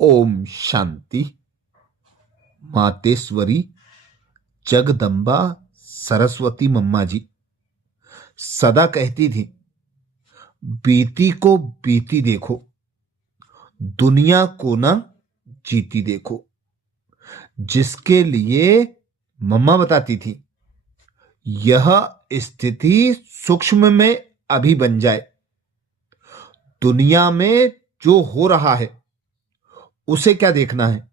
ओम शांति। मातेश्वरी जगदम्बा सरस्वती मम्मा जी सदा कहती थी, बीती को बीती देखो, दुनिया को ना जीती देखो। जिसके लिए मम्मा बताती थी, यह स्थिति सूक्ष्म में अभी बन जाए। दुनिया में जो हो रहा है उसे क्या देखना है।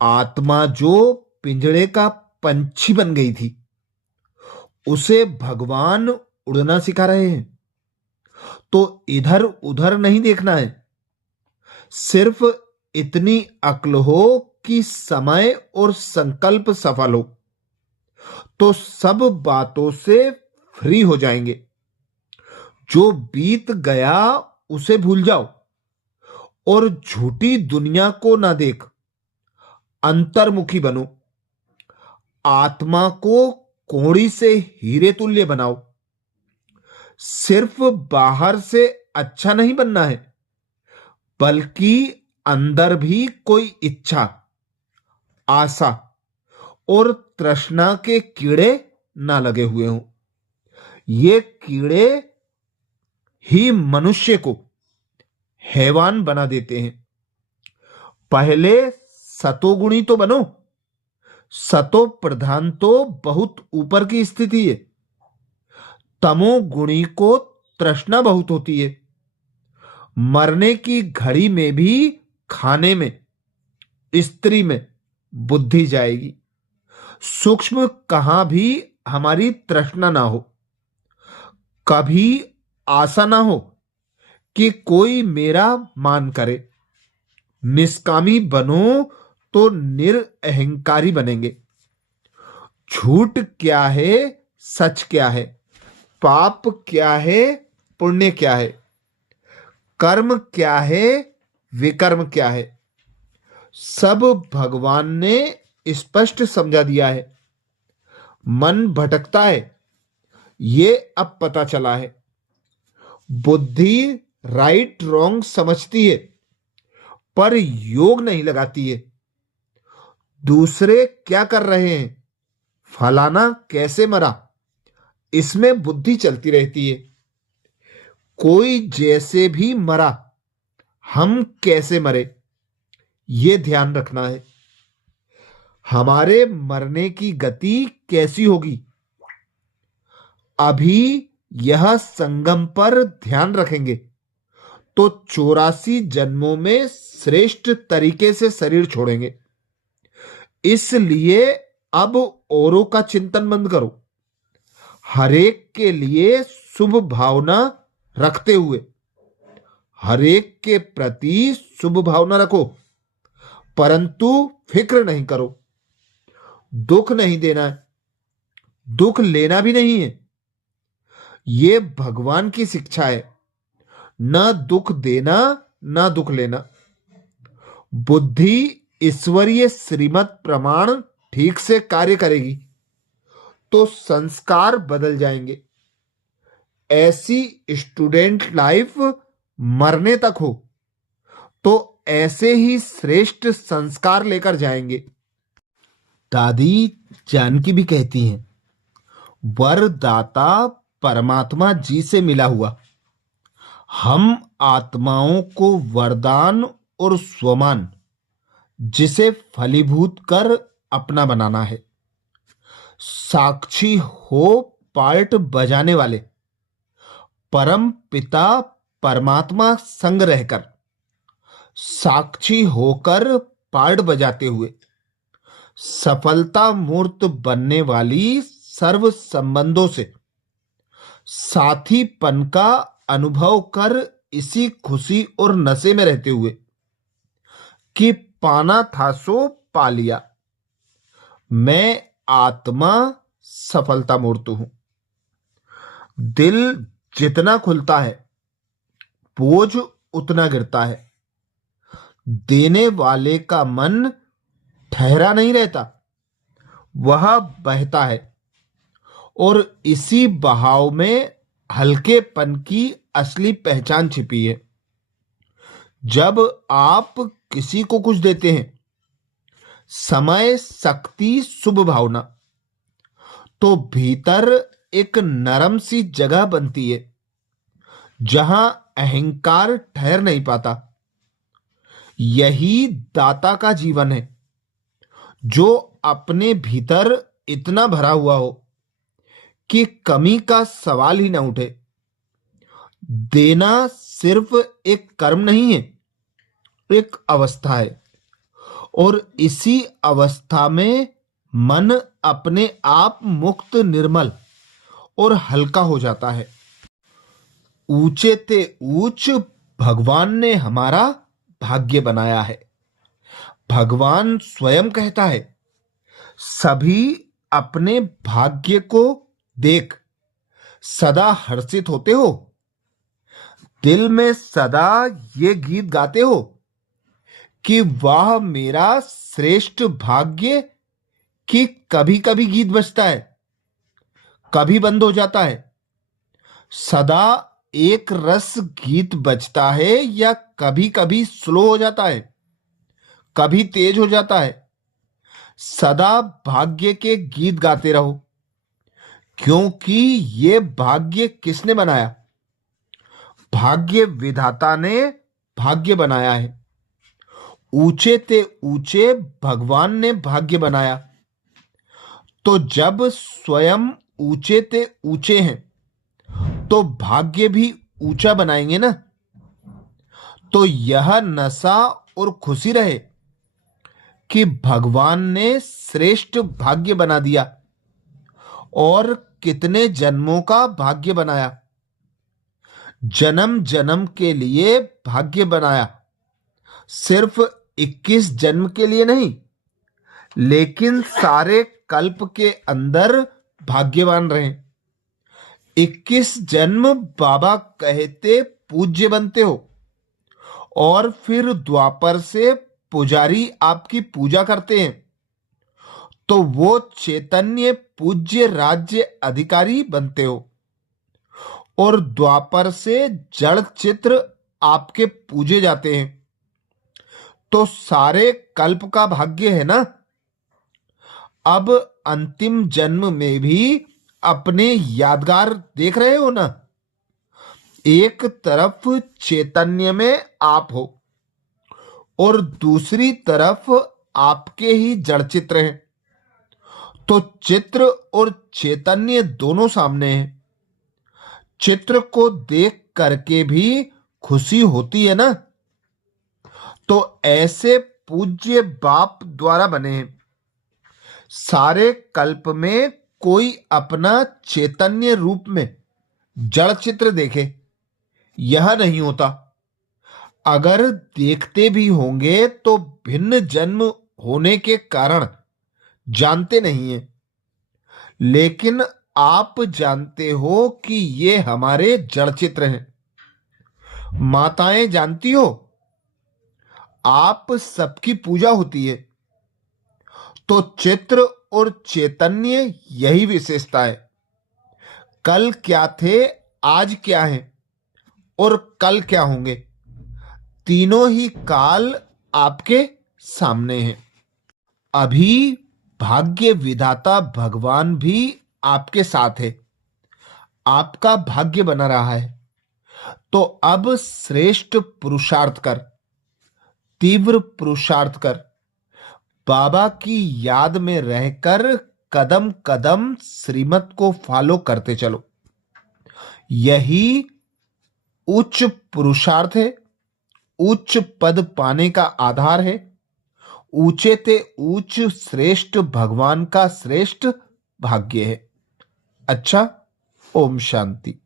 आत्मा जो पिंजड़े का पंछी बन गई थी, उसे भगवान उड़ना सिखा रहे हैं। तो इधर उधर नहीं देखना है। सिर्फ इतनी अक्ल हो कि समय और संकल्प सफल हो, तो सब बातों से फ्री हो जाएंगे। जो बीत गया उसे भूल जाओ और झूठी दुनिया को ना देख, अंतर्मुखी बनो। आत्मा को कोड़ी से हीरे तुल्य बनाओ। सिर्फ बाहर से अच्छा नहीं बनना है, बल्कि अंदर भी कोई इच्छा, आशा और तृष्णा के कीड़े ना लगे हुए हों। ये कीड़े ही मनुष्य को हैवान बना देते हैं। पहले सतोगुणी तो बनो। सतो प्रधान तो बहुत ऊपर की स्थिति है। तमोगुणी को तृष्णा बहुत होती है। मरने की घड़ी में भी खाने में, स्त्री में बुद्धि जाएगी। सूक्ष्म कहां भी हमारी तृष्णा ना हो, कभी आशा ना हो कि कोई मेरा मान करे। निष्कामी बनो तो निरअहंकारी बनेंगे। झूठ क्या है, सच क्या है, पाप क्या है, पुण्य क्या है, कर्म क्या है, विकर्म क्या है, सब भगवान ने स्पष्ट समझा दिया है। मन भटकता है, ये अब पता चला है। बुद्धि राइट रॉन्ग समझती है, पर योग नहीं लगाती है। दूसरे क्या कर रहे हैं, फलाना कैसे मरा, इसमें बुद्धि चलती रहती है। कोई जैसे भी मरा, हम कैसे मरे, ये ध्यान रखना है। हमारे मरने की गति कैसी होगी, अभी यह संगम पर ध्यान रखेंगे तो 84 जन्मों में श्रेष्ठ तरीके से शरीर छोड़ेंगे। इसलिए अब औरों का चिंतन बंद करो। हरेक के लिए शुभ भावना रखते हुए हरेक के प्रति शुभ भावना रखो, परंतु फिक्र नहीं करो। दुख नहीं देना है, दुख लेना भी नहीं है। यह भगवान की शिक्षा है, न दुख देना न दुख लेना। बुद्धि ईश्वरीय श्रीमत प्रमाण ठीक से कार्य करेगी तो संस्कार बदल जाएंगे। ऐसी स्टूडेंट लाइफ मरने तक हो तो ऐसे ही श्रेष्ठ संस्कार लेकर जाएंगे। दादी जानकी भी कहती हैं, वरदाता परमात्मा जी से मिला हुआ। हम आत्माओं को वरदान और स्वमान, जिसे फलीभूत कर अपना बनाना है। साक्षी हो पार्ट बजाने वाले, परम पिता परमात्मा संग रहकर साक्षी होकर पार्ट बजाते हुए सफलता मूर्त बनने वाली सर्व संबंधों से साथीपन का अनुभव कर इसी खुशी और नशे में रहते हुए कि पाना था सो पा लिया। मैं आत्मा सफलता मूर्त हूं। दिल जितना खुलता है, बोझ उतना गिरता है। देने वाले का मन ठहरा नहीं रहता, वह बहता है और इसी बहाव में हल्केपन की असली पहचान छिपी है। जब आप किसी को कुछ देते हैं, समय, शक्ति, शुभ भावना, तो भीतर एक नरम सी जगह बनती है जहां अहंकार ठहर नहीं पाता। यही दाता का जीवन है, जो अपने भीतर इतना भरा हुआ हो कि कमी का सवाल ही ना उठे। देना सिर्फ एक कर्म नहीं है, एक अवस्था है, और इसी अवस्था में मन अपने आप मुक्त, निर्मल और हल्का हो जाता है। ऊंचे ते ऊंच भगवान ने हमारा भाग्य बनाया है। भगवान स्वयं कहता है, सभी अपने भाग्य को देख सदा हर्षित होते हो, दिल में सदा ये गीत गाते हो कि वाह मेरा श्रेष्ठ भाग्य, कि कभी कभी गीत बजता है, कभी बंद हो जाता है। सदा एक रस गीत बजता है, या कभी कभी स्लो हो जाता है, कभी तेज हो जाता है। सदा भाग्य के गीत गाते रहो, क्योंकि ये भाग्य किसने बनाया? भाग्य विधाता ने भाग्य बनाया है। ऊंचे ते ऊंचे भगवान ने भाग्य बनाया। तो जब स्वयं ऊंचे ते ऊंचे हैं, तो भाग्य भी ऊंचा बनाएंगे ना। तो यह नशा और खुशी रहे कि भगवान ने श्रेष्ठ भाग्य बना दिया। और कितने जन्मों का भाग्य बनाया, जन्म जन्म के लिए भाग्य बनाया। सिर्फ 21 जन्म के लिए नहीं, लेकिन सारे कल्प के अंदर भाग्यवान रहे। 21 जन्म बाबा कहते पूज्य बनते हो, और फिर द्वापर से पुजारी आपकी पूजा करते हैं, तो वो चैतन्य पूज्य राज्य अधिकारी बनते हो। और द्वापर से जड़ चित्र आपके पूजे जाते हैं, तो सारे कल्प का भाग्य है ना। अब अंतिम जन्म में भी अपने यादगार देख रहे हो ना। एक तरफ चैतन्य में आप हो, और दूसरी तरफ आपके ही जड़ चित्र हैं। तो चित्र और चैतन्य दोनों सामने हैं। चित्र को देख करके भी खुशी होती है ना। तो ऐसे पूज्य बाप द्वारा बने हैं। सारे कल्प में कोई अपना चैतन्य रूप में जड़ चित्र देखे, यह नहीं होता। अगर देखते भी होंगे तो भिन्न जन्म होने के कारण जानते नहीं हैं। लेकिन आप जानते हो कि ये हमारे जड़ चित्र हैं। माताएं जानती हो, आप सबकी पूजा होती है। तो चित्र और चैतन्य यही विशेषता है। कल क्या थे, आज क्या है, और कल क्या होंगे, तीनों ही काल आपके सामने हैं। अभी भाग्य विधाता भगवान भी आपके साथ है, आपका भाग्य बना रहा है। तो अब श्रेष्ठ पुरुषार्थ कर, तीव्र पुरुषार्थ कर, बाबा की याद में रहकर कदम कदम श्रीमत को फॉलो करते चलो। यही उच्च पुरुषार्थ है, उच्च पद पाने का आधार है। ऊंचे ते ऊंच श्रेष्ठ भगवान का श्रेष्ठ भाग्य है। अच्छा, ओम शांति।